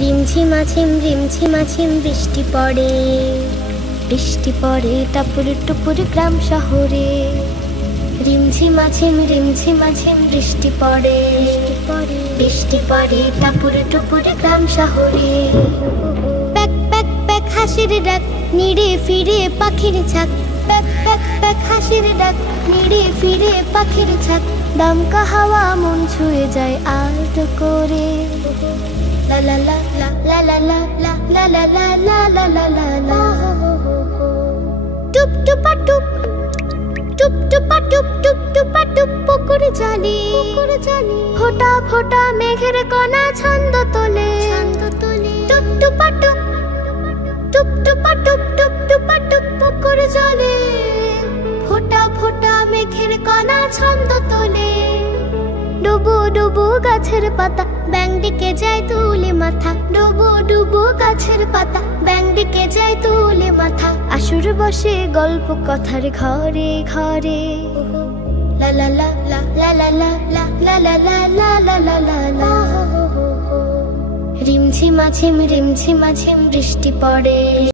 রিমঝিমাঝিম রিমঝিমাঝিম বৃষ্টি পড়ে, বৃষ্টি পড়ে টাপুর টুপুর গ্রাম শহরে। রিমঝিমাঝিম রিমঝিমাঝিম বৃষ্টি পড়ে, বৃষ্টি পড়ে টাপুর টুপুর গ্রাম শহরে। প্যাক প্যাক প্যাক হাসির ডাক, নিড়ে ফিরে পাখির ঝাঁক। প্যাক প্যাক প্যাক হাসির ডাক, নিড়ে ফিরে পাখির ঝাঁক। দমকা হাওয়া মন ছুঁয়ে যায় আলতো করে। লা লা লা লা লা লা লা লা লা লা লা লা লা লা লা। টুপ টুপা টুপ, টুপ টুপা টুপ, টুপ টুপা টুপ পুকুর জালি। ফোঁটা ফোঁটা মেঘের কণা ছন্দ তোলে। টুপ টুপা টুপ, টুপ টুপা টুপ, টুপ টুপা টুপ পুকুর জলে। ফোঁটা ফোঁটা মেঘের কণা ছন্দ তোলে। ডুবু ডুবু গাছের পাতা, ব্যাং দিকে যায় তুলে মাথা। ডুবু ডুবু গাছের পাতা, ব্যাং দিকে যায় তুলে মাথা। আসুর বসে গল্প কথার ঘরে ঘরে। লা লা লা লা লা লা লা লা লা লা লা লা লা লা লা। রিমঝিমাঝিম রিমঝিমাঝিম বৃষ্টি পড়ে।